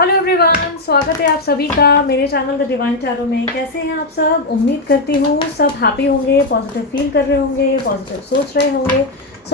Hello everyone, स्वागत है आप सभी का मेरे चैनल द डिवाइन टैरो में। कैसे हैं आप सब? उम्मीद करती हूँ सब हैप्पी होंगे, पॉजिटिव फील कर रहे होंगे, पॉजिटिव सोच रहे होंगे।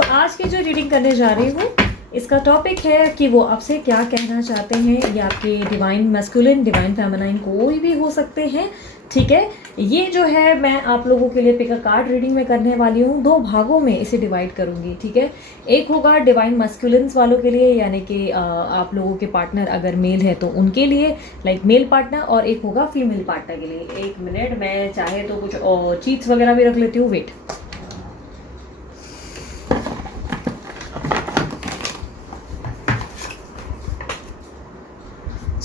आज की जो रीडिंग करने जा रही हूँ, इसका टॉपिक है कि वो आपसे क्या कहना चाहते हैं। ये आपके डिवाइन मैस्कुलिन, डिवाइन फेमिनाइन कोई भी हो सकते हैं, ठीक है। ये जो है मैं आप लोगों के लिए पिक अ कार्ड रीडिंग में करने वाली हूँ। 2 भागों में इसे डिवाइड करूँगी, ठीक है। एक होगा डिवाइन मस्कुलिन्स वालों के लिए, यानी कि आप लोगों के पार्टनर अगर मेल है तो उनके लिए, लाइक मेल पार्टनर, और एक होगा फीमेल पार्टनर के लिए। एक मिनट, मैं चाहे तो कुछ चीट्स वगैरह भी रख लेती हूँ, वेट।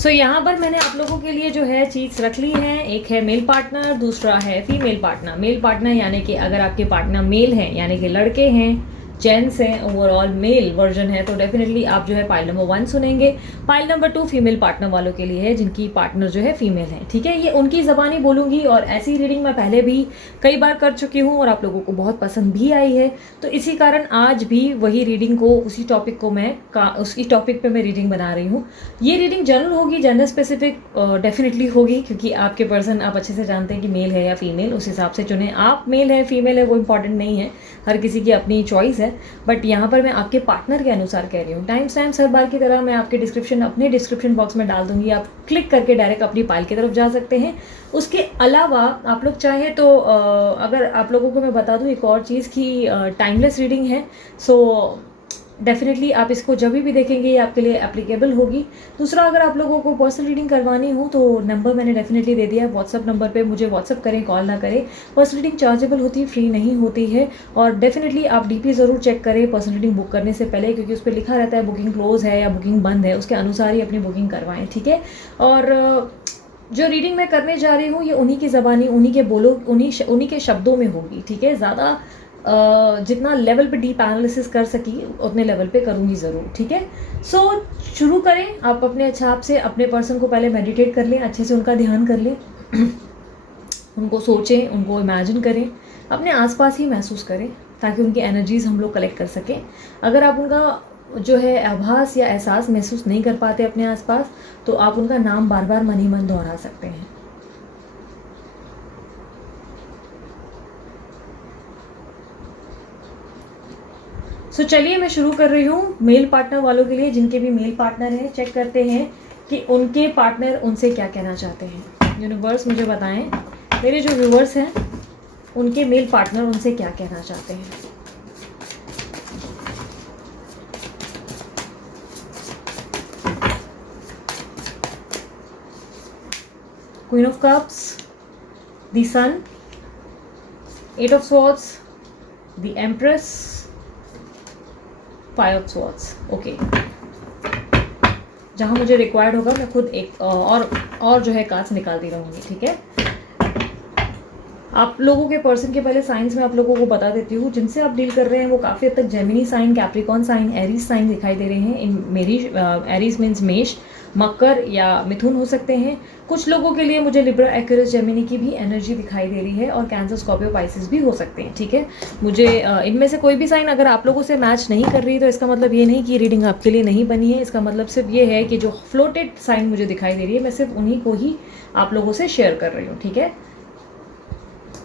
यहाँ पर मैंने आप लोगों के लिए जो है चीज़ रख ली है। एक है मेल पार्टनर, दूसरा है फीमेल पार्टनर। मेल पार्टनर यानी कि अगर आपके पार्टनर मेल हैं, यानी कि लड़के हैं, जेंट्स हैं, ओवरऑल मेल वर्जन है, तो डेफिनेटली आप जो है पाइल नंबर 1 सुनेंगे। पाइल नंबर 2 फीमेल पार्टनर वालों के लिए है, जिनकी पार्टनर जो है फीमेल है, ठीक है। ये उनकी ज़बानी बोलूँगी, और ऐसी रीडिंग मैं पहले भी कई बार कर चुकी हूँ और आप लोगों को बहुत पसंद भी आई है। तो इसी कारण आज भी वही रीडिंग को, उसी टॉपिक को उसी टॉपिक पर मैं रीडिंग बना रही हूँ। ये रीडिंग जनरल होगी, जेंडर स्पेसिफिक डेफिनेटली होगी, क्योंकि आपके पर्सन आप अच्छे से जानते हैं कि मेल है या फीमेल, उस हिसाब से चुने। आप मेल है फीमेल है वो इंपॉर्टेंट नहीं है, हर किसी की अपनी चॉइस है। बट यहाँ पर मैं आपके पार्टनर के अनुसार कह रही हूँ। टाइम स्टैम्प्स हर बार की तरह मैं आपके अपने डिस्क्रिप्शन बॉक्स में डाल दूंगी, आप क्लिक करके डायरेक्ट अपनी पाइल की तरफ जा सकते हैं। उसके अलावा आप लोग चाहें तो अगर आप लोगों को मैं बता दूँ एक और चीज़ की, टाइमलेस रीडिंग है। डेफिनेटली आप इसको जब भी देखेंगे ये आपके लिए एप्लीकेबल होगी। दूसरा, अगर आप लोगों को पर्सनल रीडिंग करवानी हो तो नंबर मैंने डेफिनेटली दे दिया है। व्हाट्सअप नंबर पे मुझे व्हाट्सअप करें, कॉल ना करें। पर्सनल रीडिंग चार्जेबल होती है, फ्री नहीं होती है। और डेफिनेटली आप डीपी ज़रूर चेक करें पर्सनल रीडिंग बुक करने से पहले, क्योंकि उस पर लिखा रहता है बुकिंग क्लोज है या बुकिंग बंद है, उसके अनुसार ही अपनी बुकिंग करवाएं, ठीक है। और जो रीडिंग मैं करने जा रही हूँ ये उन्हीं की ज़बानी, उन्हीं के शब्दों में होगी, ठीक है। ज़्यादा जितना लेवल पे डीप एनालिसिस कर सकी उतने लेवल पे करूँगी ज़रूर, ठीक है। शुरू करें। आप अपने हिसाब से अपने पर्सन को पहले मेडिटेट कर लें, अच्छे से उनका ध्यान कर लें, उनको सोचें, उनको इमेजिन करें, अपने आसपास ही महसूस करें, ताकि उनकी एनर्जीज़ हम लोग कलेक्ट कर सकें। अगर आप उनका जो है आभास या एहसास महसूस नहीं कर पाते अपने आसपास, तो आप उनका नाम बार बार मन ही मन दोहरा सकते हैं। चलिए मैं शुरू कर रही हूँ। मेल पार्टनर वालों के लिए, जिनके भी मेल पार्टनर हैं, चेक करते हैं कि उनके पार्टनर उनसे क्या कहना चाहते हैं। यूनिवर्स मुझे बताएं, मेरे जो व्यूवर्स हैं उनके मेल पार्टनर उनसे क्या कहना चाहते हैं। Queen of cups, the sun, 8 of swords, the empress, 5 of swords. Okay, जहाँ मुझे रिक्वायर्ड होगा मैं खुद एक और जो है कार्ड्स निकालती रहूँगी, ठीक है। आप लोगों के पर्सन के पहले साइंस में आप लोगों को बता देती हूँ। जिनसे आप डील कर रहे हैं वो काफ़ी हद तक Gemini sign, Capricorn sign, Aries sign दिखाई दे रहे हैं। इन मेरी एरीज मीन्स मेष, मकर या मिथुन हो सकते हैं। कुछ लोगों के लिए मुझे लिब्रा, एक्वेरियस, जेमिनी की भी एनर्जी दिखाई दे रही है, और कैंसर, स्कॉर्पियो, पाइसिस भी हो सकते हैं, ठीक है। मुझे इनमें से कोई भी साइन अगर आप लोगों से मैच नहीं कर रही, तो इसका मतलब ये नहीं कि रीडिंग आपके लिए नहीं बनी है। इसका मतलब सिर्फ ये है कि जो फ्लोटेड साइन मुझे दिखाई दे रही है, मैं सिर्फ उन्हीं को ही आप लोगों से शेयर कर रही हूँ, ठीक है।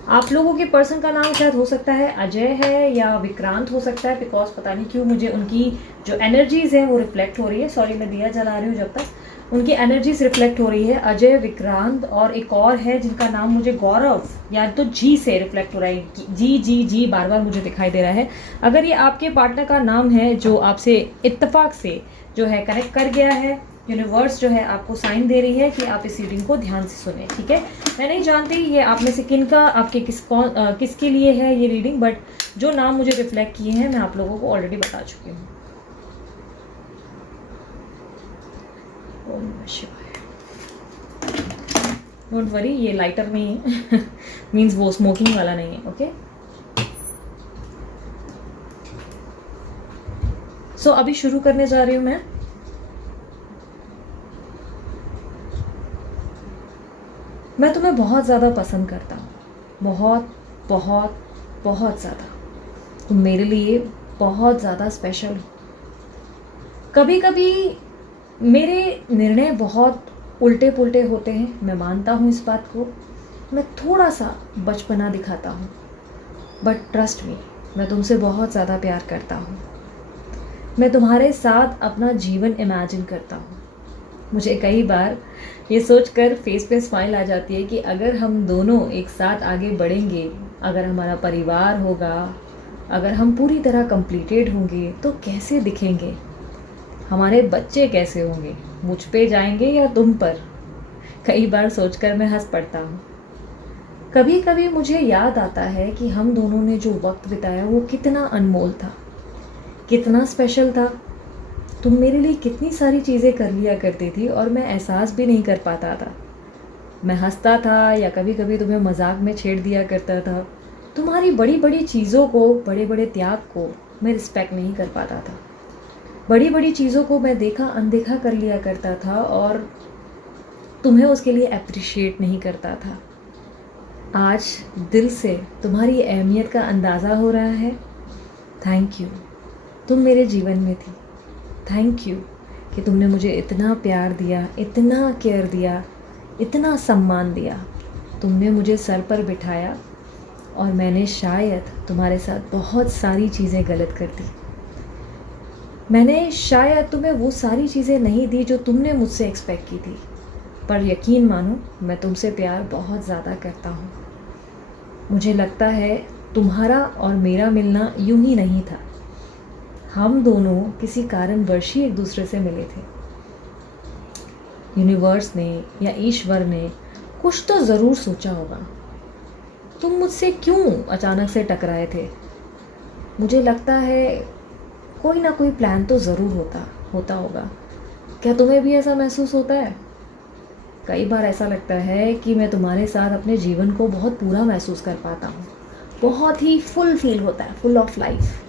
आप लोगों के पर्सन का नाम शायद हो सकता है अजय है या विक्रांत हो सकता है, बिकॉज पता नहीं क्यों मुझे उनकी जो एनर्जीज हैं वो रिफ्लेक्ट हो रही है। सॉरी, मैं दिया जला रही हूँ जब तक। उनकी एनर्जीज रिफ्लेक्ट हो रही है, अजय, विक्रांत, और एक और है जिनका नाम मुझे गौरव या तो जी से रिफ्लेक्ट हो रहा है। जी जी जी बार बार मुझे दिखाई दे रहा है। अगर ये आपके पार्टनर का नाम है जो आपसे इत्तेफाक से जो है कनेक्ट कर गया है, यूनिवर्स जो है आपको साइन दे रही है कि आप इस रीडिंग को ध्यान से सुने, ठीक है। मैं नहीं जानती ये आप में से किनका, आपके किसके लिए है ये रीडिंग, बट जो नाम मुझे रिफ्लेक्ट किए हैं मैं आप लोगों को ऑलरेडी बता चुकी हूँ। ओम नमः शिवाय। डोंट वरी, ये लाइटर में ही मीन्स वो स्मोकिंग वाला नहीं है, ओके। अभी शुरू करने जा रही हूँ मैं। मैं तुम्हें बहुत ज़्यादा पसंद करता हूँ, बहुत बहुत बहुत ज़्यादा। तुम मेरे लिए बहुत ज़्यादा स्पेशल हो। कभी कभी मेरे निर्णय बहुत उल्टे पुल्टे होते हैं, मैं मानता हूँ इस बात को। मैं थोड़ा सा बचपना दिखाता हूँ, बट ट्रस्ट मी, मैं तुमसे बहुत ज़्यादा प्यार करता हूँ। मैं तुम्हारे साथ अपना जीवन इमेजिन करता हूँ। मुझे कई बार ये सोचकर फेस पे स्माइल आ जाती है कि अगर हम दोनों एक साथ आगे बढ़ेंगे, अगर हमारा परिवार होगा, अगर हम पूरी तरह कंप्लीटेड होंगे तो कैसे दिखेंगे, हमारे बच्चे कैसे होंगे, मुझ पे जाएंगे या तुम पर। कई बार सोचकर मैं हंस पड़ता हूँ। कभी कभी मुझे याद आता है कि हम दोनों ने जो वक्त बिताया वो कितना अनमोल था, कितना स्पेशल था। तुम मेरे लिए कितनी सारी चीज़ें कर लिया करती थी और मैं एहसास भी नहीं कर पाता था। मैं हंसता था या कभी कभी तुम्हें मजाक में छेड़ दिया करता था। तुम्हारी बड़ी बड़ी चीज़ों को, बड़े बड़े त्याग को मैं रिस्पेक्ट नहीं कर पाता था। बड़ी बड़ी चीज़ों को मैं देखा अनदेखा कर लिया करता था और तुम्हें उसके लिए अप्रिशिएट नहीं करता था। आज दिल से तुम्हारी अहमियत का अंदाज़ा हो रहा है। थैंक यू, तुम मेरे जीवन में थी। थैंक यू कि तुमने मुझे इतना प्यार दिया, इतना केयर दिया, इतना सम्मान दिया। तुमने मुझे सर पर बिठाया और मैंने शायद तुम्हारे साथ बहुत सारी चीज़ें गलत कर दी। मैंने शायद तुम्हें वो सारी चीज़ें नहीं दी जो तुमने मुझसे एक्सपेक्ट की थी। पर यकीन मानो, मैं तुमसे प्यार बहुत ज़्यादा करता हूँ। मुझे लगता है तुम्हारा और मेरा मिलना यूं ही नहीं था। हम दोनों किसी कारणवश ही एक दूसरे से मिले थे। यूनिवर्स ने या ईश्वर ने कुछ तो ज़रूर सोचा होगा। तुम मुझसे क्यों अचानक से टकराए थे? मुझे लगता है कोई ना कोई प्लान तो ज़रूर होता होगा। क्या तुम्हें भी ऐसा महसूस होता है? कई बार ऐसा लगता है कि मैं तुम्हारे साथ अपने जीवन को बहुत पूरा महसूस कर पाता हूँ। बहुत ही फुल फील होता है, फुल ऑफ लाइफ।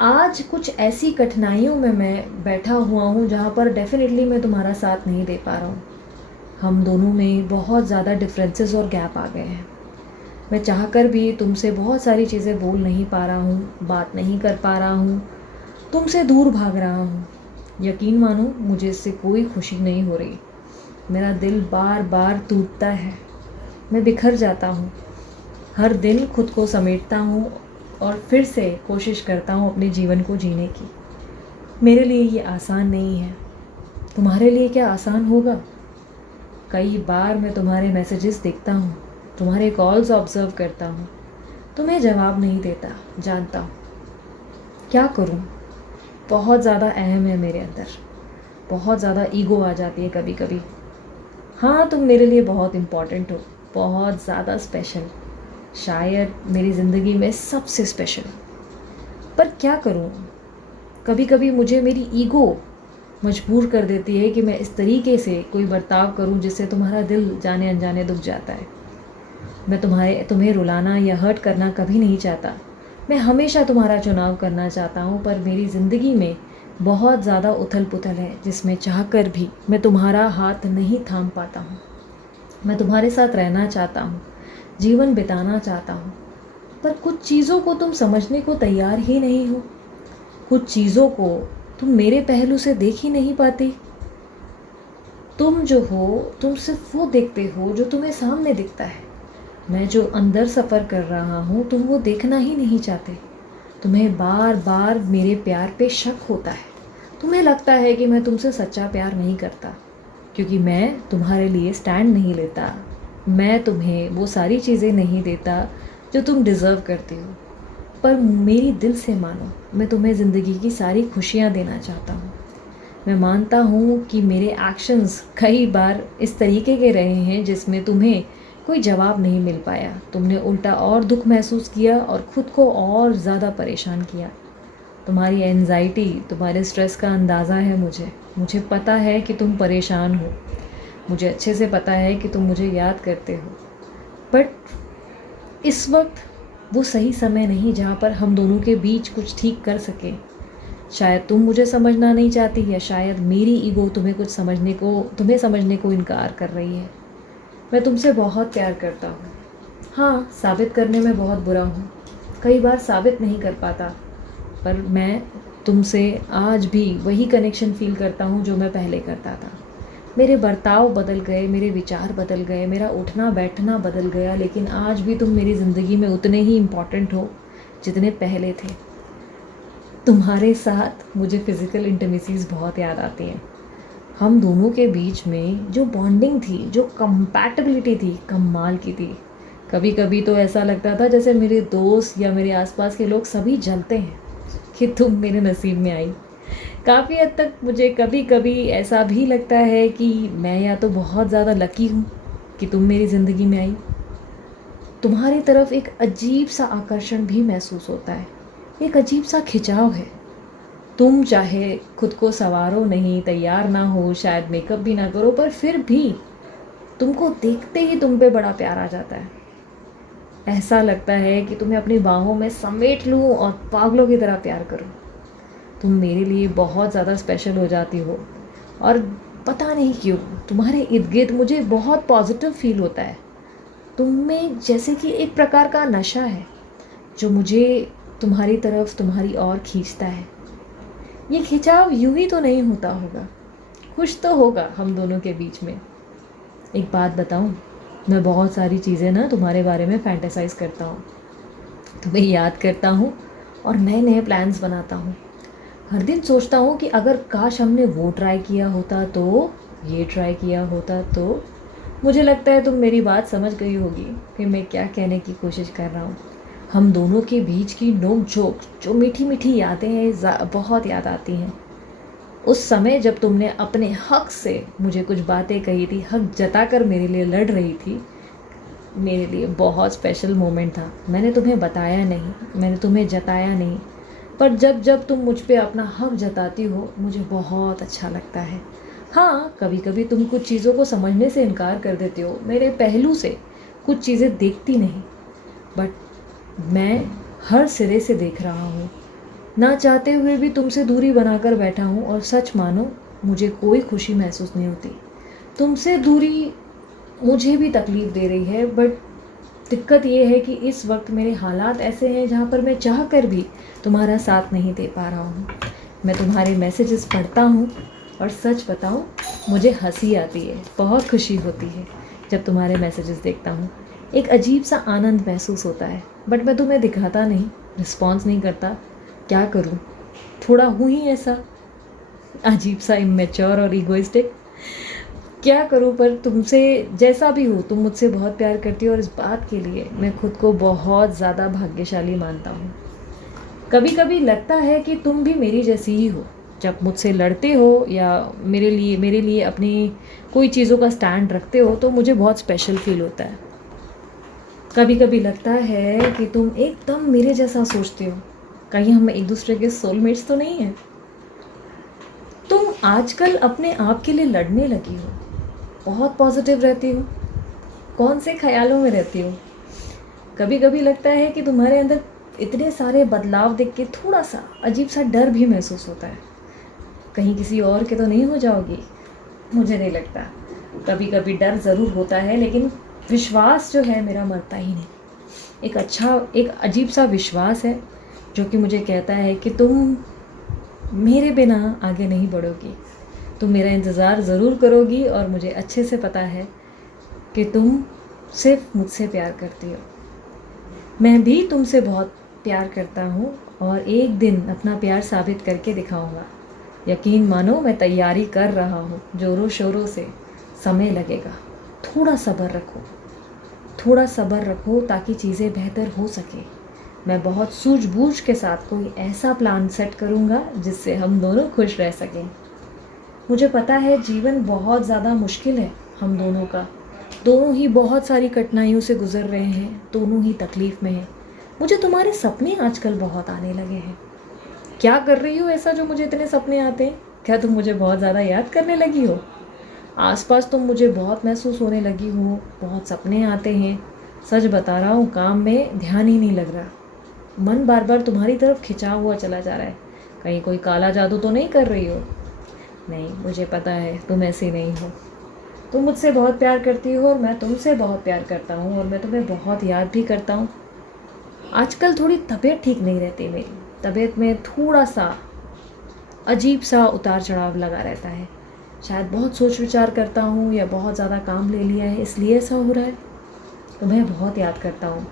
आज कुछ ऐसी कठिनाइयों में मैं बैठा हुआ हूँ जहाँ पर डेफिनेटली मैं तुम्हारा साथ नहीं दे पा रहा हूँ। हम दोनों में बहुत ज़्यादा डिफरेंसेस और गैप आ गए हैं। मैं चाहकर भी तुमसे बहुत सारी चीज़ें बोल नहीं पा रहा हूँ, बात नहीं कर पा रहा हूँ, तुमसे दूर भाग रहा हूँ। यकीन मानो, मुझे इससे कोई खुशी नहीं हो रही। मेरा दिल बार बार टूटता है, मैं बिखर जाता हूँ। हर दिन खुद को समेटता हूँ और फिर से कोशिश करता हूँ अपने जीवन को जीने की। मेरे लिए ये आसान नहीं है। तुम्हारे लिए क्या आसान होगा? कई बार मैं तुम्हारे मैसेजेस देखता हूँ, तुम्हारे कॉल्स ऑब्जर्व करता हूँ, तुम्हें जवाब नहीं देता, जानता हूँ। क्या करूँ? बहुत ज़्यादा अहम है मेरे अंदर, बहुत ज़्यादा ईगो आ जाती है कभी कभी। हाँ, तुम मेरे लिए बहुत इम्पॉर्टेंट हो, बहुत ज़्यादा स्पेशल, शायद मेरी ज़िंदगी में सबसे स्पेशल। पर क्या करूँ, कभी कभी मुझे मेरी ईगो मजबूर कर देती है कि मैं इस तरीके से कोई बर्ताव करूँ जिससे तुम्हारा दिल जाने अनजाने दुख जाता है। मैं तुम्हें रुलाना या हर्ट करना कभी नहीं चाहता। मैं हमेशा तुम्हारा चुनाव करना चाहता हूँ, पर मेरी ज़िंदगी में बहुत ज़्यादा उथल पुथल है जिसमें चाहकर भी मैं तुम्हारा हाथ नहीं थाम पाता हूँ। मैं तुम्हारे साथ रहना चाहता हूँ, जीवन बिताना चाहता हूँ, पर कुछ चीज़ों को तुम समझने को तैयार ही नहीं हो। कुछ चीज़ों को तुम मेरे पहलू से देख ही नहीं पाती। तुम जो हो, तुम सिर्फ वो देखते हो जो तुम्हें सामने दिखता है। मैं जो अंदर सफ़र कर रहा हूँ तुम वो देखना ही नहीं चाहते। तुम्हें बार बार मेरे प्यार पे शक होता है। तुम्हें लगता है कि मैं तुमसे सच्चा प्यार नहीं करता, क्योंकि मैं तुम्हारे लिए स्टैंड नहीं लेता। मैं तुम्हें वो सारी चीज़ें नहीं देता जो तुम डिज़र्व करती हो। पर मेरी दिल से मानो, मैं तुम्हें ज़िंदगी की सारी खुशियाँ देना चाहता हूँ। मैं मानता हूँ कि मेरे एक्शंस कई बार इस तरीके के रहे हैं जिसमें तुम्हें कोई जवाब नहीं मिल पाया। तुमने उल्टा और दुख महसूस किया और ख़ुद को और ज़्यादा परेशान किया। तुम्हारी एंजाइटी, तुम्हारे स्ट्रेस का अंदाज़ा है मुझे पता है कि तुम परेशान हो। मुझे अच्छे से पता है कि तुम मुझे याद करते हो। बट इस वक्त वो सही समय नहीं जहाँ पर हम दोनों के बीच कुछ ठीक कर सके। शायद तुम मुझे समझना नहीं चाहती, या शायद मेरी ईगो तुम्हें समझने को इनकार कर रही है। मैं तुमसे बहुत प्यार करता हूँ। हाँ, साबित करने में बहुत बुरा हूँ, कई बार साबित नहीं कर पाता, पर मैं तुमसे आज भी वही कनेक्शन फ़ील करता हूँ जो मैं पहले करता था। मेरे बर्ताव बदल गए, मेरे विचार बदल गए, मेरा उठना बैठना बदल गया, लेकिन आज भी तुम मेरी ज़िंदगी में उतने ही इम्पॉर्टेंट हो जितने पहले थे। तुम्हारे साथ मुझे फ़िज़िकल इंटिमेसीज़ बहुत याद आती हैं। हम दोनों के बीच में जो बॉन्डिंग थी, जो कंपैटिबिलिटी थी, कमाल की थी। कभी कभी तो ऐसा लगता था जैसे मेरे दोस्त या मेरे आसपास के लोग सभी जलते हैं कि तुम मेरे नसीब में आई। काफ़ी हद तक मुझे कभी कभी ऐसा भी लगता है कि मैं या तो बहुत ज़्यादा लकी हूँ कि तुम मेरी ज़िंदगी में आई। तुम्हारी तरफ एक अजीब सा आकर्षण भी महसूस होता है, एक अजीब सा खिंचाव है। तुम चाहे खुद को संवारो नहीं, तैयार ना हो, शायद मेकअप भी ना करो, पर फिर भी तुमको देखते ही तुम पे बड़ा प्यार आ जाता है। ऐसा लगता है कि तुम्हें अपनी बाहों में समेट लूँ और पागलों की तरह प्यार करूँ। तुम मेरे लिए बहुत ज़्यादा स्पेशल हो जाती हो और पता नहीं क्यों तुम्हारे इर्द गिर्द मुझे बहुत पॉजिटिव फील होता है। तुम में जैसे कि एक प्रकार का नशा है जो मुझे तुम्हारी तरफ, तुम्हारी ओर खींचता है। ये खिंचाव यूं ही तो नहीं होता होगा, कुछ तो होगा हम दोनों के बीच में। एक बात बताऊं, मैं बहुत सारी चीज़ें ना तुम्हारे बारे में फैंटेसाइज़ करता हूँ, तुम्हें याद करता हूँ और नए नए प्लान्स बनाता हूँ। हर दिन सोचता हूँ कि अगर काश हमने वो ट्राई किया होता तो, ये ट्राई किया होता तो। मुझे लगता है तुम मेरी बात समझ गई होगी कि मैं क्या कहने की कोशिश कर रहा हूँ। हम दोनों के बीच की नोक झोंक, जो मीठी मीठी यादें हैं, बहुत याद आती हैं। उस समय जब तुमने अपने हक से मुझे कुछ बातें कही थी, हक जताकर मेरे लिए लड़ रही थी, मेरे लिए बहुत स्पेशल मोमेंट था। मैंने तुम्हें बताया नहीं, मैंने तुम्हें जताया नहीं, पर जब जब तुम मुझ पे अपना हक जताती हो मुझे बहुत अच्छा लगता है। हाँ, कभी कभी तुम कुछ चीज़ों को समझने से इनकार कर देते हो, मेरे पहलू से कुछ चीज़ें देखती नहीं, बट मैं हर सिरे से देख रहा हूँ। ना चाहते हुए भी तुमसे दूरी बनाकर बैठा हूँ और सच मानो मुझे कोई खुशी महसूस नहीं होती। तुमसे दूरी मुझे भी तकलीफ़ दे रही है, बट दिक्कत ये है कि इस वक्त मेरे हालात ऐसे हैं जहाँ पर मैं चाह कर भी तुम्हारा साथ नहीं दे पा रहा हूँ। मैं तुम्हारे मैसेजेस पढ़ता हूँ और सच बताऊँ मुझे हंसी आती है, बहुत खुशी होती है जब तुम्हारे मैसेजेस देखता हूँ। एक अजीब सा आनंद महसूस होता है, बट मैं तुम्हें दिखाता नहीं, रिस्पॉन्स नहीं करता। क्या करूँ, थोड़ा हूँ ही ऐसा अजीब सा इमेच्योर और इगोइस्टिक। क्या करूँ, पर तुमसे जैसा भी हो तुम मुझसे बहुत प्यार करती हो और इस बात के लिए मैं खुद को बहुत ज़्यादा भाग्यशाली मानता हूँ। कभी कभी लगता है कि तुम भी मेरी जैसी ही हो। जब मुझसे लड़ते हो या मेरे लिए अपनी कोई चीज़ों का स्टैंड रखते हो तो मुझे बहुत स्पेशल फील होता है। कभी कभी लगता है कि तुम एकदम मेरे जैसा सोचते हो, कहीं हम एक दूसरे के सोलमेट्स तो नहीं हैं। तुम आजकल अपने आप के लिए लड़ने लगी हो, बहुत पॉजिटिव रहती हो, कौन से ख्यालों में रहती हो। कभी कभी लगता है कि तुम्हारे अंदर इतने सारे बदलाव देख के थोड़ा सा अजीब सा डर भी महसूस होता है, कहीं किसी और के तो नहीं हो जाओगी। मुझे नहीं लगता, कभी कभी डर ज़रूर होता है, लेकिन विश्वास जो है मेरा मरता ही नहीं। एक अजीब सा विश्वास है जो कि मुझे कहता है कि तुम मेरे बिना आगे नहीं बढ़ोगी, तुम मेरा इंतज़ार ज़रूर करोगी और मुझे अच्छे से पता है कि तुम सिर्फ मुझसे प्यार करती हो। मैं भी तुमसे बहुत प्यार करता हूँ और एक दिन अपना प्यार साबित करके दिखाऊंगा। यकीन मानो मैं तैयारी कर रहा हूँ ज़ोरों शोरों से। समय लगेगा, थोड़ा सब्र रखो, थोड़ा सब्र रखो ताकि चीज़ें बेहतर हो सके। मैं बहुत सूझबूझ के साथ कोई ऐसा प्लान सेट करूँगा जिससे हम दोनों खुश रह सकें। मुझे पता है जीवन बहुत ज़्यादा मुश्किल है हम दोनों का, दोनों ही बहुत सारी कठिनाइयों से गुजर रहे हैं, दोनों ही तकलीफ़ में हैं। मुझे तुम्हारे सपने आजकल बहुत आने लगे हैं। क्या कर रही हो ऐसा जो मुझे इतने सपने आते हैं? क्या तुम मुझे बहुत ज़्यादा याद करने लगी हो? आसपास तुम मुझे बहुत महसूस होने लगी हो, बहुत सपने आते हैं। सच बता रहा हूँ, काम में ध्यान ही नहीं लग रहा, मन बार बार तुम्हारी तरफ खिंचा हुआ चला जा रहा है। कहीं कोई काला जादू तो नहीं कर रही हो? नहीं, मुझे पता है तुम ऐसी नहीं हो। तुम मुझसे बहुत प्यार करती हो और मैं तुमसे बहुत प्यार करता हूँ और मैं तुम्हें बहुत याद भी करता हूँ। आजकल थोड़ी तबीयत ठीक नहीं रहती मेरी, तबीयत में थोड़ा सा अजीब सा उतार चढ़ाव लगा रहता है। शायद बहुत सोच विचार करता हूँ या बहुत ज़्यादा काम ले लिया है इसलिए ऐसा हो रहा है। तुम्हें बहुत याद करता हूँ,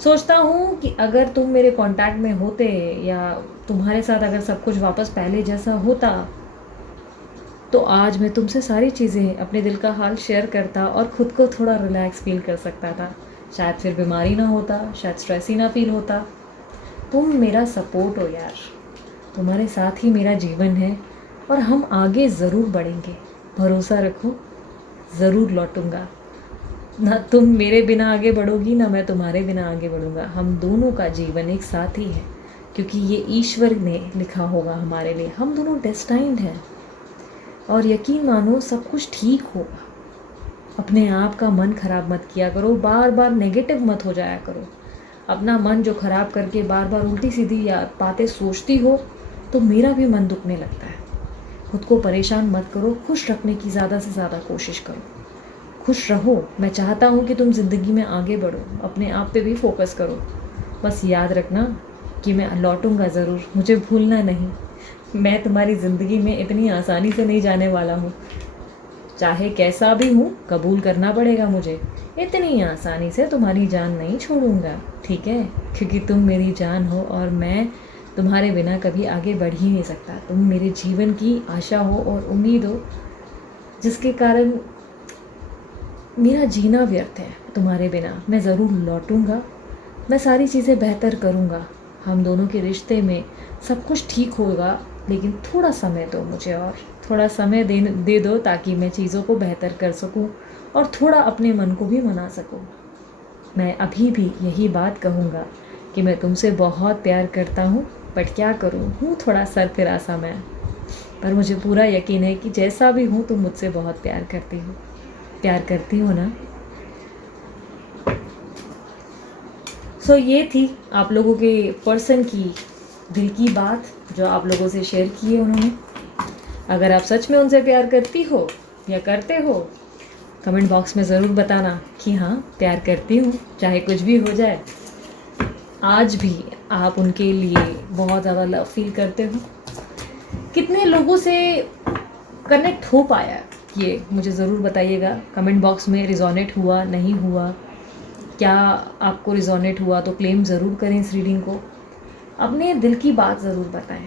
सोचता हूँ कि अगर तुम मेरे कांटेक्ट में होते या तुम्हारे साथ अगर सब कुछ वापस पहले जैसा होता तो आज मैं तुमसे सारी चीज़ें, अपने दिल का हाल शेयर करता और ख़ुद को थोड़ा रिलैक्स फील कर सकता था। शायद फिर बीमारी ना होता, शायद स्ट्रेस ही ना फील होता। तुम मेरा सपोर्ट हो यार, तुम्हारे साथ ही मेरा जीवन है और हम आगे ज़रूर बढ़ेंगे। भरोसा रखो, ज़रूर लौटूंगा। ना तुम मेरे बिना आगे बढ़ोगी, ना मैं तुम्हारे बिना आगे बढ़ूंगा। हम दोनों का जीवन एक साथ ही है, क्योंकि ये ईश्वर ने लिखा होगा हमारे लिए। हम दोनों डेस्टाइंड हैं और यकीन मानो सब कुछ ठीक होगा। अपने आप का मन ख़राब मत किया करो, बार बार नेगेटिव मत हो जाया करो। अपना मन जो ख़राब करके बार बार उल्टी सीधी या बातें सोचती हो तो मेरा भी मन दुखने लगता है। खुद को परेशान मत करो, खुश रखने की ज़्यादा से ज़्यादा कोशिश करो। खुश रहो। मैं चाहता हूँ कि तुम ज़िंदगी में आगे बढ़ो, अपने आप पे भी फोकस करो। बस याद रखना कि मैं लौटूंगा ज़रूर, मुझे भूलना नहीं। मैं तुम्हारी ज़िंदगी में इतनी आसानी से नहीं जाने वाला हूँ। चाहे कैसा भी हूँ, कबूल करना पड़ेगा मुझे। इतनी आसानी से तुम्हारी जान नहीं छोड़ूंगा, ठीक है? क्योंकि तुम मेरी जान हो और मैं तुम्हारे बिना कभी आगे बढ़ ही नहीं सकता। तुम मेरे जीवन की आशा हो और उम्मीद हो, जिसके कारण मेरा जीना व्यर्थ है तुम्हारे बिना। मैं ज़रूर लौटूंगा, मैं सारी चीज़ें बेहतर करूँगा। हम दोनों के रिश्ते में सब कुछ ठीक होगा, लेकिन थोड़ा समय दो मुझे, और थोड़ा समय दे दो ताकि मैं चीज़ों को बेहतर कर सकूं और थोड़ा अपने मन को भी मना सकूं। मैं अभी भी यही बात कहूँगा कि मैं तुमसे बहुत प्यार करता हूँ, बट क्या करूँ, हूँ थोड़ा सरफिरासा मैं। पर मुझे पूरा यकीन है कि जैसा भी हूँ तुम मुझसे बहुत प्यार करती हो ना। सो ये थी आप लोगों के पर्सन की दिल की बात जो आप लोगों से शेयर की है उन्होंने। अगर आप सच में उनसे प्यार करती हो या करते हो, कमेंट बॉक्स में ज़रूर बताना कि हाँ प्यार करती हूँ, चाहे कुछ भी हो जाए। आज भी आप उनके लिए बहुत ज़्यादा लव फील करते हो। कितने लोगों से कनेक्ट हो पाया ये मुझे ज़रूर बताइएगा कमेंट बॉक्स में। रिजोनेट हुआ, नहीं हुआ, क्या आपको रिजोनेट हुआ तो क्लेम ज़रूर करें इस रीडिंग को। अपने दिल की बात ज़रूर बताएं।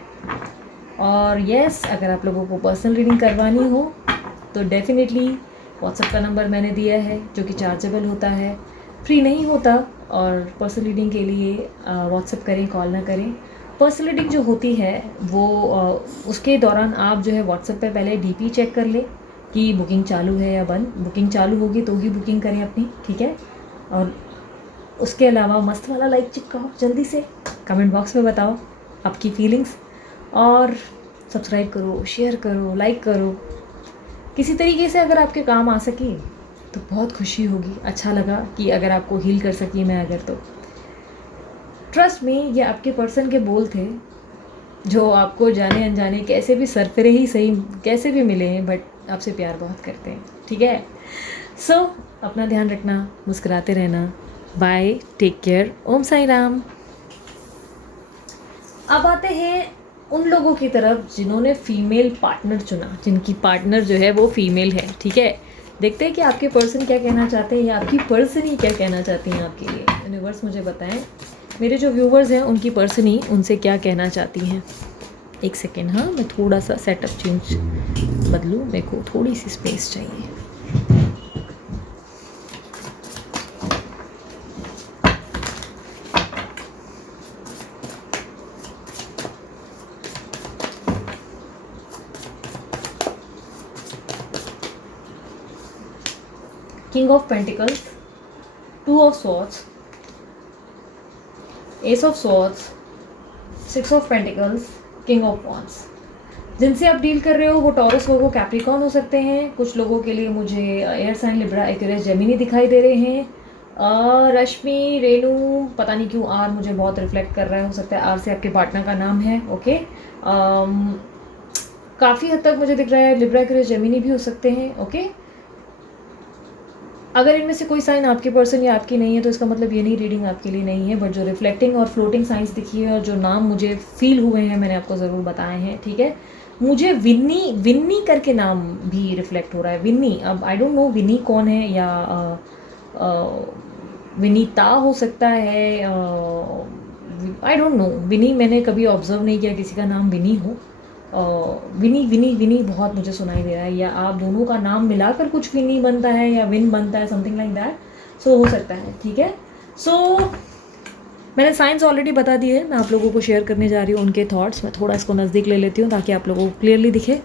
और यस, अगर आप लोगों को पर्सनल रीडिंग करवानी हो तो डेफिनेटली व्हाट्सएप का नंबर मैंने दिया है, जो कि चार्जेबल होता है, फ्री नहीं होता। और पर्सनल रीडिंग के लिए व्हाट्सएप करें, कॉल ना करें। पर्सनल रीडिंग जो होती है वो उसके दौरान आप जो है व्हाट्सएप पे पहले डीपी चेक कर ले कि बुकिंग चालू है या बंद। बुकिंग चालू होगी तो ही बुकिंग करें अपनी, ठीक है? और उसके अलावा मस्त वाला लाइक चिपकाओ जल्दी से, कमेंट बॉक्स में बताओ आपकी फीलिंग्स, और सब्सक्राइब करो, शेयर करो, लाइक करो। किसी तरीके से अगर आपके काम आ सकी तो बहुत खुशी होगी। अच्छा लगा कि अगर आपको हील कर सकी मैं अगर, तो ट्रस्ट में ये आपके पर्सन के बोल थे जो आपको जाने अनजाने कैसे भी सरफरे ही सही कैसे भी मिले हैं, बट आपसे प्यार बहुत करते हैं, ठीक है? सो अपना ध्यान रखना, मुस्कुराते रहना। बाय, टेक केयर, ओम साई राम। अब आते हैं उन लोगों की तरफ जिन्होंने फीमेल पार्टनर चुना, जिनकी पार्टनर जो है वो फीमेल है, ठीक है? देखते हैं कि आपके पर्सन क्या कहना चाहते हैं या आपकी पर्सन ही क्या कहना चाहती हैं आपके लिए। यूनिवर्स मुझे बताएं, मेरे जो व्यूवर्स हैं उनकी पर्सन ही उनसे क्या कहना चाहती हैं। एक सेकेंड, हाँ मैं थोड़ा सा सेटअप चेंज बदलूँ, मेरे को थोड़ी सी स्पेस चाहिए। King of Pentacles, Two of Swords, Ace of Swords, Six of Pentacles, King of Wands। जिनसे आप डील कर रहे हो वो टॉरस, वर्गो, कैप्रिकॉर्न हो सकते हैं। कुछ लोगों के लिए मुझे air sign, Libra, Aquarius, Gemini दिखाई दे रहे हैं। रश्मि, रेनू, पता नहीं क्यों आर मुझे बहुत रिफ्लेक्ट कर रहा है, हो सकता है आर से आपके पार्टनर का नाम है, ओके? काफ़ी हद तक मुझे दिख रहा है लिब्रा, एक्वेरियस, जेमिनी भी हो सकते हैं, ओके? अगर इनमें से कोई साइन आपके पर्सन या आपकी नहीं है तो इसका मतलब ये नहीं रीडिंग आपके लिए नहीं है, बट जो रिफ्लेक्टिंग और फ्लोटिंग साइंस दिखी है और जो नाम मुझे फील हुए हैं मैंने आपको ज़रूर बताए हैं, ठीक है। मुझे विन्नी विन्नी करके नाम भी रिफ्लेक्ट हो रहा है, विन्नी। अब आई डोंट नो विन्नी कौन है, या विनीता हो सकता है, आई डोंट नो। विनी मैंने कभी ऑब्जर्व नहीं किया किसी का नाम विनी हो। विनी विनी विनी बहुत मुझे सुनाई दे रहा है, या आप दोनों का नाम मिलाकर कुछ विनी बनता है या विन बनता है, समथिंग लाइक दैट। सो हो सकता है, ठीक है। सो मैंने साइंस ऑलरेडी बता दी है, मैं आप लोगों को शेयर करने जा रही हूँ उनके थॉट्स। मैं थोड़ा इसको नज़दीक ले लेती हूँ ताकि आप लोगों को क्लियरली दिखे।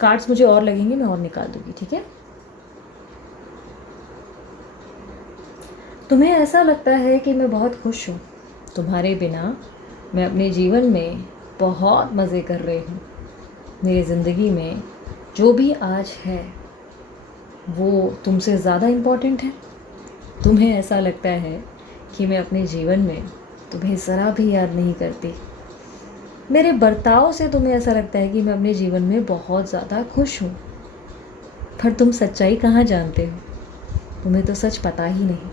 कार्ड्स मुझे और लगेंगे, मैं और निकाल दूँगी, ठीक है। तुम्हें ऐसा लगता है कि मैं बहुत खुश हूँ, तुम्हारे बिना मैं अपने जीवन में बहुत मज़े कर रही हूँ। मेरी ज़िंदगी में जो भी आज है वो तुमसे ज़्यादा इम्पॉर्टेंट है। तुम्हें ऐसा लगता है कि मैं अपने जीवन में तुम्हें ज़रा भी याद नहीं करती। मेरे बर्ताव से तुम्हें ऐसा लगता है कि मैं अपने जीवन में बहुत ज़्यादा खुश हूँ, पर तुम सच्चाई कहाँ जानते हो? तुम्हें तो सच पता ही नहीं।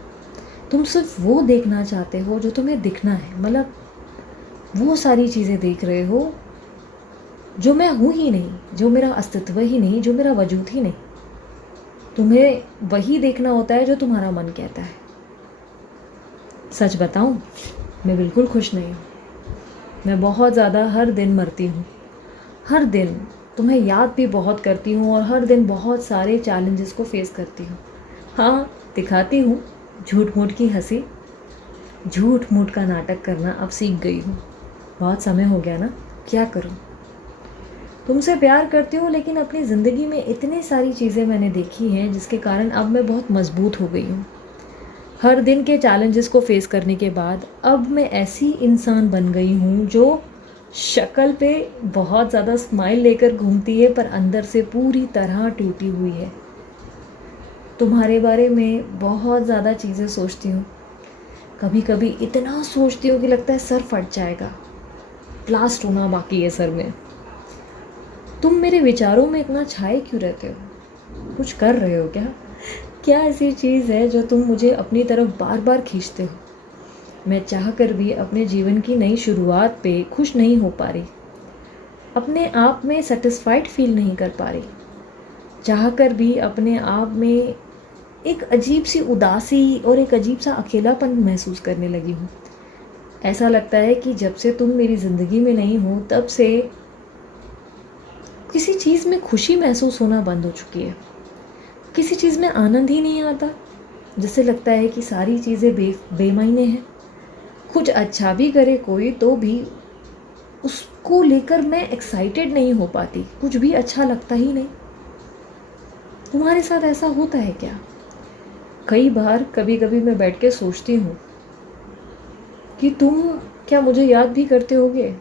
तुम सिर्फ वो देखना चाहते हो जो तुम्हें दिखना है, मतलब वो सारी चीज़ें देख रहे हो जो मैं हूँ ही नहीं, जो मेरा अस्तित्व ही नहीं, जो मेरा वजूद ही नहीं। तुम्हें वही देखना होता है जो तुम्हारा मन कहता है। सच बताऊँ, मैं बिल्कुल खुश नहीं हूँ। मैं बहुत ज़्यादा हर दिन मरती हूँ, हर दिन तुम्हें याद भी बहुत करती हूँ और हर दिन बहुत सारे चैलेंजेस को फेस करती हूँ। हाँ, दिखाती हूँ झूठ मूठ की हंसी, झूठ मूठ का नाटक करना अब सीख गई हूँ। बहुत समय हो गया ना, क्या करूँ। तुमसे प्यार करती हूँ, लेकिन अपनी ज़िंदगी में इतनी सारी चीज़ें मैंने देखी हैं जिसके कारण अब मैं बहुत मजबूत हो गई हूँ। हर दिन के चैलेंजेस को फेस करने के बाद अब मैं ऐसी इंसान बन गई हूँ जो शक्ल पे बहुत ज़्यादा स्माइल लेकर घूमती है, पर अंदर से पूरी तरह टूटी हुई है। तुम्हारे बारे में बहुत ज़्यादा चीज़ें सोचती हूँ, कभी कभी इतना सोचती हूँ कि लगता है सर फट जाएगा, ब्लास्ट होना बाकी है सर में। तुम मेरे विचारों में इतना छाए क्यों रहते हो? कुछ कर रहे हो क्या? क्या ऐसी चीज़ है जो तुम मुझे अपनी तरफ बार बार खींचते हो? मैं चाह कर भी अपने जीवन की नई शुरुआत पे खुश नहीं हो पा रही, अपने आप में सेटिस्फाइड फील नहीं कर पा रही। चाह कर भी अपने आप में एक अजीब सी उदासी और एक अजीब सा अकेलापन महसूस करने लगी हूँ। ऐसा लगता है कि जब से तुम मेरी ज़िंदगी में नहीं हो तब से किसी चीज़ में खुशी महसूस होना बंद हो चुकी है। किसी चीज़ में आनंद ही नहीं आता। जैसे लगता है कि सारी चीज़ें बेमायने हैं। कुछ अच्छा भी करे कोई तो भी उसको लेकर मैं एक्साइटेड नहीं हो पाती, कुछ भी अच्छा लगता ही नहीं। तुम्हारे साथ ऐसा होता है क्या? कई बार कभी कभी मैं बैठ के सोचती हूँ कि तुम क्या मुझे याद भी करते होगे।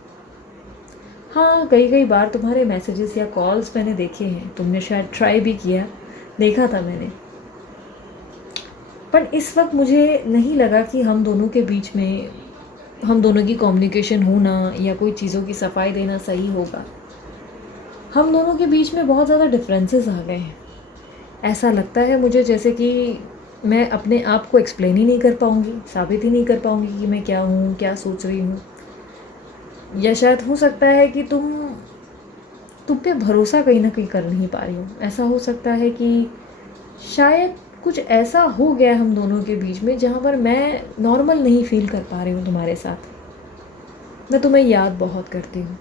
हाँ, कई कई बार तुम्हारे मैसेजेस या कॉल्स मैंने देखे हैं, तुमने शायद ट्राई भी किया, देखा था मैंने। पर इस वक्त मुझे नहीं लगा कि हम दोनों के बीच में, हम दोनों की कम्युनिकेशन होना या कोई चीज़ों की सफाई देना सही होगा। हम दोनों के बीच में बहुत ज़्यादा डिफरेंसेस आ गए हैं। ऐसा लगता है मुझे जैसे कि मैं अपने आप को एक्सप्लेन ही नहीं कर पाऊँगी, साबित ही नहीं कर पाऊँगी कि मैं क्या हूँ, क्या सोच रही हूँ। या शायद हो सकता है कि तुम पे भरोसा कहीं ना कहीं कर नहीं पा रही हूँ। ऐसा हो सकता है कि शायद कुछ ऐसा हो गया हम दोनों के बीच में जहाँ पर मैं नॉर्मल नहीं फील कर पा रही हूँ तुम्हारे साथ। मैं तुम्हें याद बहुत करती हूँ,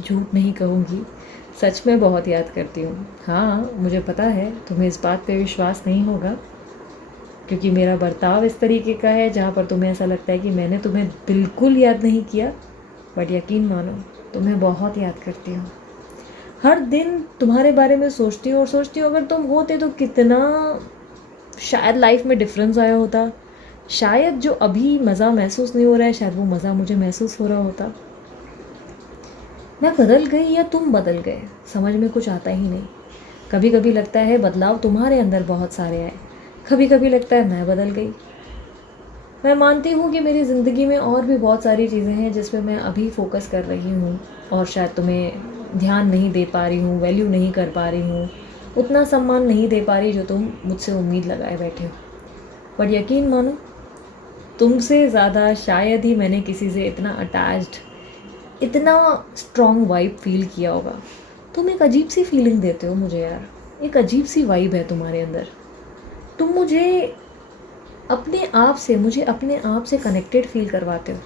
झूठ नहीं कहूँगी, सच में बहुत याद करती हूँ। हाँ, मुझे पता है तुम्हें इस बात पे विश्वास नहीं होगा, क्योंकि मेरा बर्ताव इस तरीके का है जहाँ पर तुम्हें ऐसा लगता है कि मैंने तुम्हें बिल्कुल याद नहीं किया। बट यकीन मानो, तुम्हें बहुत याद करती हूँ। हर दिन तुम्हारे बारे में सोचती हूँ और सोचती हूँ अगर तुम होते तो कितना शायद लाइफ में डिफरेंस आया होता। शायद जो अभी मज़ा महसूस नहीं हो रहा है, शायद वो मज़ा मुझे महसूस हो रहा होता। मैं बदल गई या तुम बदल गए, समझ में कुछ आता ही नहीं। कभी कभी लगता है बदलाव तुम्हारे अंदर बहुत सारे आए, कभी कभी लगता है मैं बदल गई। मैं मानती हूँ कि मेरी ज़िंदगी में और भी बहुत सारी चीज़ें हैं जिस पे मैं अभी फोकस कर रही हूँ और शायद तुम्हें ध्यान नहीं दे पा रही हूँ, वैल्यू नहीं कर पा रही हूँ, उतना सम्मान नहीं दे पा रही जो तुम मुझसे उम्मीद लगाए बैठे हो। बट यकीन मानो, तुमसे ज़्यादा शायद ही मैंने किसी से इतना अटैच्ड, इतना स्ट्रॉन्ग वाइब फील किया होगा। तुम एक अजीब सी फीलिंग देते हो मुझे यार, एक अजीब सी वाइब है तुम्हारे अंदर। तुम मुझे अपने आप से कनेक्टेड फील करवाते हो।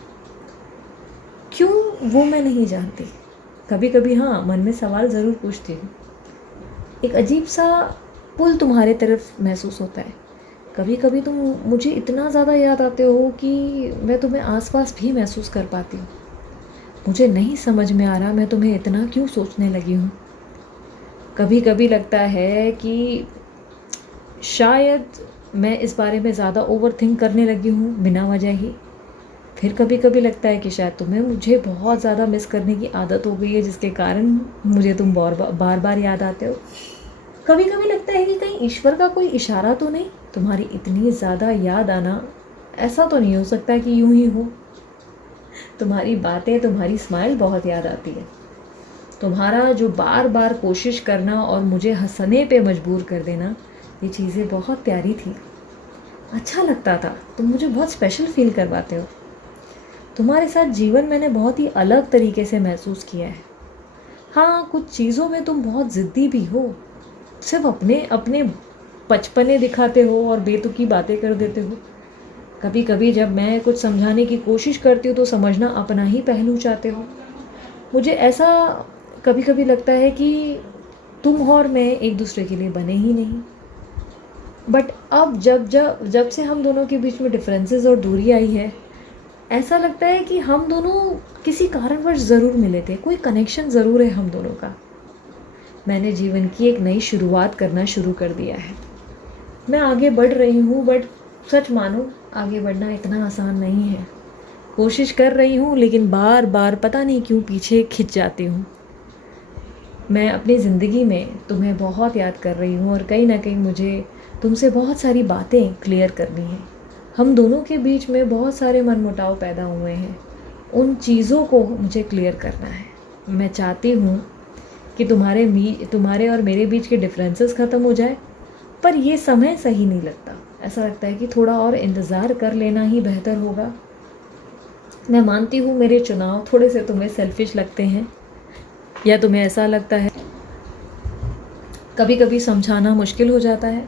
क्यों वो मैं नहीं जानती। कभी कभी हाँ, मन में सवाल ज़रूर पूछती हूँ। एक अजीब सा पुल तुम्हारे तरफ महसूस होता है। कभी कभी तुम मुझे इतना ज़्यादा याद आते हो कि मैं तुम्हें आसपास भी महसूस कर पाती हूँ। मुझे नहीं समझ में आ रहा मैं तुम्हें इतना क्यों सोचने लगी हूँ। कभी कभी लगता है कि शायद मैं इस बारे में ज़्यादा ओवर थिंक करने लगी हूँ बिना वजह ही। फिर कभी कभी लगता है कि शायद तुम्हें मुझे बहुत ज़्यादा मिस करने की आदत हो गई है, जिसके कारण मुझे तुम बार बार याद आते हो। कभी कभी लगता है कि कहीं ईश्वर का कोई इशारा तो नहीं, तुम्हारी इतनी ज़्यादा याद आना ऐसा तो नहीं हो सकता कि यूं ही हो। तुम्हारी बातें, तुम्हारी स्माइल बहुत याद आती है। तुम्हारा जो बार बार कोशिश करना और मुझे हंसने पे मजबूर कर देना, ये चीज़ें बहुत प्यारी थी। अच्छा लगता था, तुम मुझे बहुत स्पेशल फील करवाते हो। तुम्हारे साथ जीवन मैंने बहुत ही अलग तरीके से महसूस किया है। हाँ, कुछ चीज़ों में तुम बहुत ज़िद्दी भी हो, सिर्फ अपने अपने बचपने दिखाते हो और बेतुकी बातें कर देते हो। कभी कभी जब मैं कुछ समझाने की कोशिश करती हूँ तो समझना अपना ही पहलू चाहते हो। मुझे ऐसा कभी कभी लगता है कि तुम और मैं एक दूसरे के लिए बने ही नहीं। बट अब जब जब जब से हम दोनों के बीच में डिफरेंसेस और दूरी आई है, ऐसा लगता है कि हम दोनों किसी कारणवश ज़रूर मिले थे, कोई कनेक्शन ज़रूर है हम दोनों का। मैंने जीवन की एक नई शुरुआत करना शुरू कर दिया है। मैं आगे बढ़ रही हूँ, बट सच मानो आगे बढ़ना इतना आसान नहीं है। कोशिश कर रही हूँ लेकिन बार बार पता नहीं क्यों पीछे खिंच जाती हूँ। मैं अपनी ज़िंदगी में तुम्हें बहुत याद कर रही हूँ और कहीं ना कहीं मुझे तुमसे बहुत सारी बातें क्लियर करनी है। हम दोनों के बीच में बहुत सारे मनमुटाव पैदा हुए हैं, उन चीज़ों को मुझे क्लियर करना है। मैं चाहती हूँ कि तुम्हारे और मेरे बीच के डिफरेंसेस ख़त्म हो जाए, पर ये समय सही नहीं लगता। ऐसा लगता है कि थोड़ा और इंतज़ार कर लेना ही बेहतर होगा। मैं मानती हूँ मेरे चुनाव थोड़े से तुम्हें सेल्फिश लगते हैं, या तुम्हें ऐसा लगता है कभी कभी समझाना मुश्किल हो जाता है।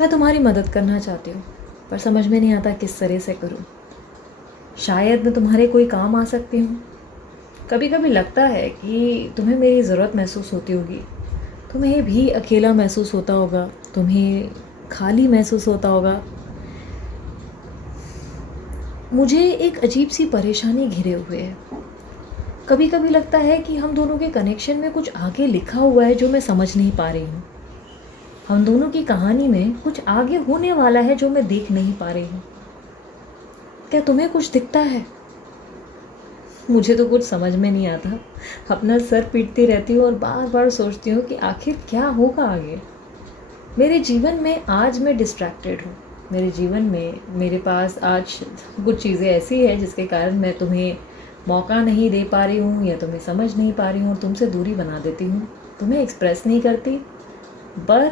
मैं तुम्हारी मदद करना चाहती हूँ, पर समझ में नहीं आता किस तरह से करूँ। शायद मैं तुम्हारे कोई काम आ सकती हूँ। कभी कभी लगता है कि तुम्हें मेरी ज़रूरत महसूस होती होगी, तुम्हें भी अकेला महसूस होता होगा, तुम्हें खाली महसूस होता होगा। मुझे एक अजीब सी परेशानी घिरे हुए है। कभी कभी लगता है कि हम दोनों के कनेक्शन में कुछ आगे लिखा हुआ है जो मैं समझ नहीं पा रही हूँ। हम दोनों की कहानी में कुछ आगे होने वाला है जो मैं देख नहीं पा रही हूँ। क्या तुम्हें कुछ दिखता है? मुझे तो कुछ समझ में नहीं आता। अपना सर पीटती रहती हूँ और बार बार सोचती हूँ कि आखिर क्या होगा आगे। मेरे जीवन में आज मैं डिस्ट्रैक्टेड हूँ। मेरे जीवन में मेरे पास आज कुछ चीज़ें ऐसी हैं जिसके कारण मैं तुम्हें मौका नहीं दे पा रही हूँ, या तुम्हें समझ नहीं पा रही हूँ और तुमसे दूरी बना देती हूँ। तुम्हें एक्सप्रेस नहीं करती, पर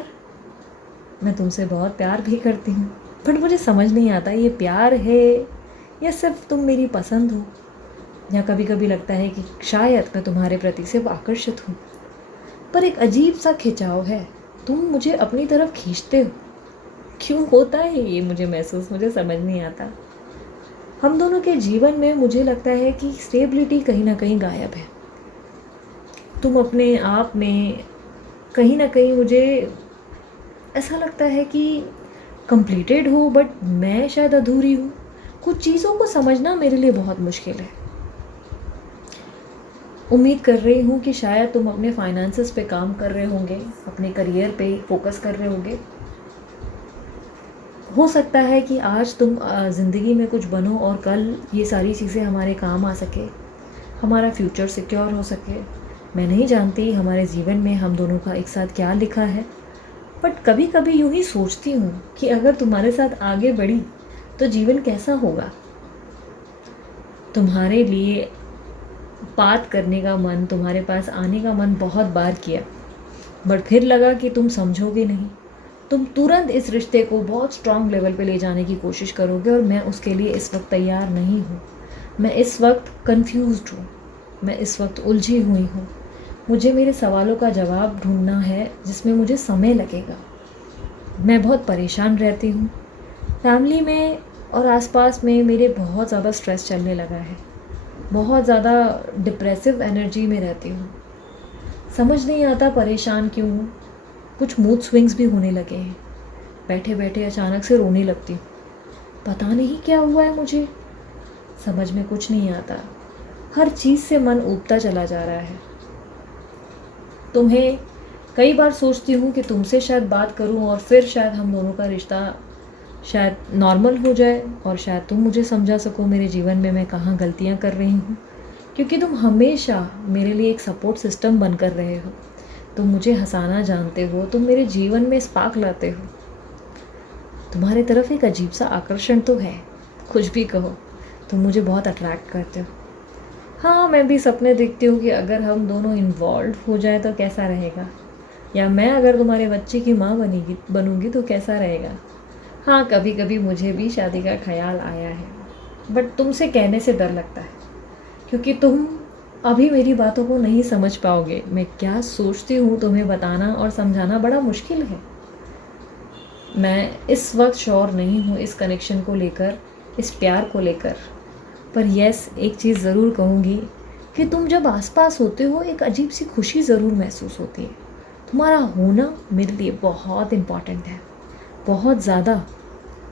मैं तुमसे बहुत प्यार भी करती हूँ। बट मुझे समझ नहीं आता ये प्यार है या सिर्फ तुम मेरी पसंद हो। या कभी कभी लगता है कि शायद मैं तुम्हारे प्रति सिर्फ आकर्षित हूँ, पर एक अजीब सा खिंचाव है। तुम मुझे अपनी तरफ खींचते हो। क्यों होता है ये मुझे महसूस, मुझे समझ नहीं आता। हम दोनों के जीवन में मुझे लगता है कि स्टेबिलिटी कहीं ना कहीं गायब है। तुम अपने आप में कहीं ना कहीं, मुझे ऐसा लगता है कि कंप्लीटेड हो, बट मैं शायद अधूरी हूँ। कुछ चीज़ों को समझना मेरे लिए बहुत मुश्किल है। उम्मीद कर रही हूँ कि शायद तुम अपने फाइनेंसेस पे काम कर रहे होंगे, अपने करियर पे फोकस कर रहे होंगे। हो सकता है कि आज तुम ज़िंदगी में कुछ बनो और कल ये सारी चीज़ें हमारे काम आ सके, हमारा फ्यूचर सिक्योर हो सके। मैं नहीं जानती हमारे जीवन में हम दोनों का एक साथ क्या लिखा है, बट कभी कभी यूँ ही सोचती हूँ कि अगर तुम्हारे साथ आगे बढ़ी तो जीवन कैसा होगा। तुम्हारे लिए बात करने का मन, तुम्हारे पास आने का मन बहुत बार किया, बट फिर लगा कि तुम समझोगे नहीं। तुम तुरंत इस रिश्ते को बहुत स्ट्रांग लेवल पे ले जाने की कोशिश करोगे, और मैं उसके लिए इस वक्त तैयार नहीं हूँ। मैं इस वक्त कंफ्यूज्ड हूँ, मैं इस वक्त उलझी हुई हूँ। मुझे मेरे सवालों का जवाब ढूंढना है जिसमें मुझे समय लगेगा। मैं बहुत परेशान रहती हूँ। फैमिली में और आसपास में मेरे बहुत ज़्यादा स्ट्रेस चलने लगा है। बहुत ज़्यादा डिप्रेसिव एनर्जी में रहती हूँ। समझ नहीं आता परेशान क्यों हूँ। कुछ मूड स्विंग्स भी होने लगे हैं। बैठे बैठे अचानक से रोने लगती हूँ। पता नहीं क्या हुआ है मुझे, समझ में कुछ नहीं आता। हर चीज़ से मन ऊबता चला जा रहा है। तुम्हें कई बार सोचती हूँ कि तुमसे शायद बात करूँ और फिर शायद हम दोनों का रिश्ता शायद नॉर्मल हो जाए, और शायद तुम मुझे समझा सको मेरे जीवन में मैं कहाँ गलतियाँ कर रही हूँ। क्योंकि तुम हमेशा मेरे लिए एक सपोर्ट सिस्टम बन कर रहे हो। तुम मुझे हंसाना जानते हो, तुम मेरे जीवन में स्पार्क लाते हो। तुम्हारी तरफ एक अजीब सा आकर्षण तो है, कुछ भी कहो, तुम मुझे बहुत अट्रैक्ट करते हो। हाँ, मैं भी सपने देखती हूँ कि अगर हम दोनों इन्वॉल्व हो जाए तो कैसा रहेगा, या मैं अगर तुम्हारे बच्चे की माँ बनूंगी तो कैसा रहेगा। हाँ, कभी कभी मुझे भी शादी का ख्याल आया है, बट तुमसे कहने से डर लगता है, क्योंकि तुम अभी मेरी बातों को नहीं समझ पाओगे। मैं क्या सोचती हूँ तुम्हें बताना और समझाना बड़ा मुश्किल है। मैं इस वक्त श्योर नहीं हूँ इस कनेक्शन को लेकर, इस प्यार को लेकर। पर यस, एक चीज़ ज़रूर कहूँगी कि तुम जब आसपास होते हो एक अजीब सी खुशी ज़रूर महसूस होती है। तुम्हारा होना मेरे लिए बहुत इम्पॉर्टेंट है, बहुत ज़्यादा।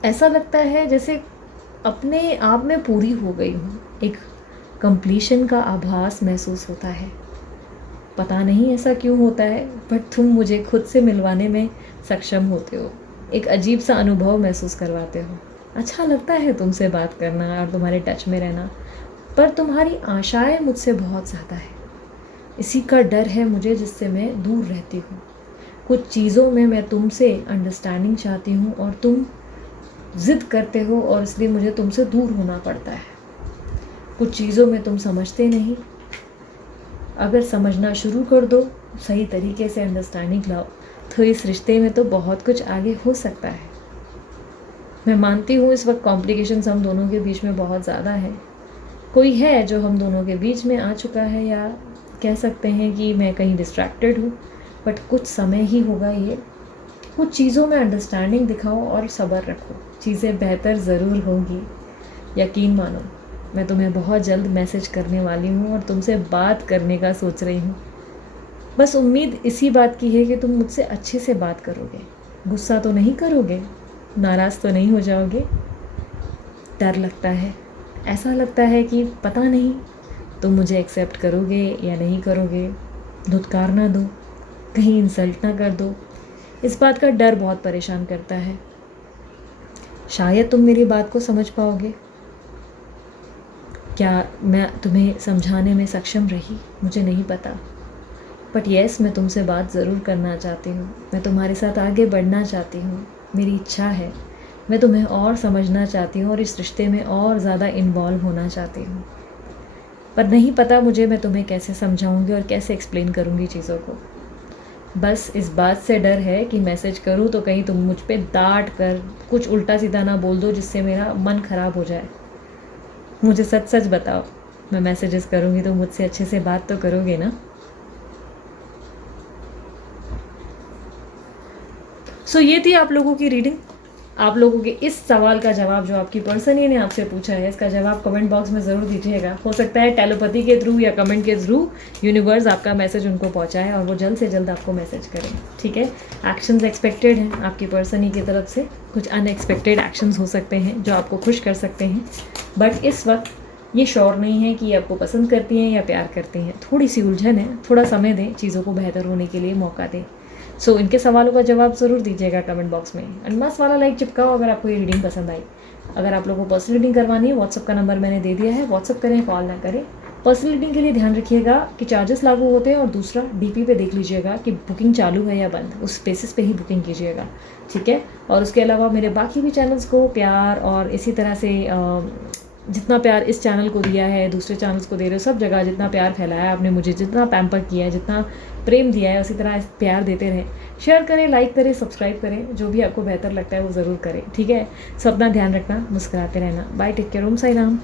ऐसा लगता है जैसे अपने आप में पूरी हो गई हूँ। एक कंप्लीशन का आभास महसूस होता है। पता नहीं ऐसा क्यों होता है, बट तुम मुझे खुद से मिलवाने में सक्षम होते हो। एक अजीब सा अनुभव महसूस करवाते हो। अच्छा लगता है तुमसे बात करना और तुम्हारे टच में रहना, पर तुम्हारी आशाएं मुझसे बहुत ज़्यादा है। इसी का डर है मुझे, जिससे मैं दूर रहती हूँ। कुछ चीज़ों में मैं तुमसे अंडरस्टैंडिंग चाहती हूँ और तुम ज़िद करते हो, और इसलिए मुझे तुमसे दूर होना पड़ता है। कुछ चीज़ों में तुम समझते नहीं। अगर समझना शुरू कर दो, सही तरीके से अंडरस्टैंडिंग लाओ, तो इस रिश्ते में तो बहुत कुछ आगे हो सकता है। मैं मानती हूँ इस वक्त कॉम्प्लिकेशंस हम दोनों के बीच में बहुत ज़्यादा है। कोई है जो हम दोनों के बीच में आ चुका है, या कह सकते हैं कि मैं कहीं डिस्ट्रैक्टेड हूँ, बट कुछ समय ही होगा ये। कुछ चीज़ों में अंडरस्टैंडिंग दिखाओ और सब्र रखो, चीज़ें बेहतर ज़रूर होंगी। यकीन मानो, मैं तुम्हें बहुत जल्द मैसेज करने वाली हूँ और तुमसे बात करने का सोच रही हूँ। बस उम्मीद इसी बात की है कि तुम मुझसे अच्छे से बात करोगे, गुस्सा तो नहीं करोगे, नाराज़ तो नहीं हो जाओगे। डर लगता है, ऐसा लगता है कि पता नहीं तुम मुझे एक्सेप्ट करोगे या नहीं करोगे, धुतकार ना दो, कहीं इंसल्ट ना कर दो। इस बात का डर बहुत परेशान करता है। शायद तुम मेरी बात को समझ पाओगे। क्या मैं तुम्हें समझाने में सक्षम रही, मुझे नहीं पता, बट यस, मैं तुमसे बात ज़रूर करना चाहती हूँ। मैं तुम्हारे साथ आगे बढ़ना चाहती हूँ, मेरी इच्छा है। मैं तुम्हें और समझना चाहती हूँ और इस रिश्ते में और ज़्यादा इन्वॉल्व होना चाहती हूँ, पर नहीं पता मुझे मैं तुम्हें कैसे समझाऊँगी और कैसे एक्सप्लेन करूँगी चीज़ों को। बस इस बात से डर है कि मैसेज करूँ तो कहीं तुम मुझ पे डांट कर कुछ उल्टा सीधा ना बोल दो, जिससे मेरा मन ख़राब हो जाए। मुझे सच सच बताओ, मैं मैसेजेस करूँगी तो मुझसे अच्छे से बात तो करोगे ना? सो ये थी आप लोगों की रीडिंग। आप लोगों के इस सवाल का जवाब जो आपकी पर्सन ही ने आपसे पूछा है, इसका जवाब कमेंट बॉक्स में ज़रूर दीजिएगा। हो सकता है टेलीपैथी के थ्रू या कमेंट के थ्रू यूनिवर्स आपका मैसेज उनको पहुंचाए और वो जल्द से जल्द आपको मैसेज करें। ठीक है, एक्शंस एक्सपेक्टेड हैं आपकी पर्सन ही की तरफ से। कुछ अनएक्सपेक्टेड एक्शंस हो सकते हैं जो आपको खुश कर सकते हैं, बट इस वक्त ये श्योर नहीं है कि ये आपको पसंद करती हैं या प्यार करती हैं। थोड़ी सी उलझन है, थोड़ा समय दें, चीज़ों को बेहतर होने के लिए मौका दें। सो इनके सवालों का जवाब ज़रूर दीजिएगा कमेंट बॉक्स में, एंड मस्त वाला लाइक चिपकाओ अगर आपको ये रीडिंग पसंद आई। अगर आप लोगों को पर्सनल रीडिंग करवानी है, व्हाट्सअप का नंबर मैंने दे दिया है, व्हाट्सअप करें, कॉल ना करें। पर्सनल रीडिंग के लिए ध्यान रखिएगा कि चार्जेस लागू होते हैं, और दूसरा डीपी पे देख लीजिएगा कि बुकिंग चालू है या बंद, उस बेसिस पे ही बुकिंग कीजिएगा। ठीक है, और उसके अलावा मेरे बाकी भी चैनल्स को प्यार और इसी तरह से जितना प्यार इस चैनल को दिया है, दूसरे चैनल्स को दे रहे हो, सब जगह जितना प्यार फैलाया आपने, मुझे जितना पैम्पर किया है, जितना प्रेम दिया है, उसी तरह प्यार देते रहें। शेयर करें, लाइक करें, सब्सक्राइब करें, जो भी आपको बेहतर लगता है वो ज़रूर करें। ठीक है, सब अपना ध्यान रखना, मुस्कुराते रहना। बाय, टेक केयर, ओम साई राम।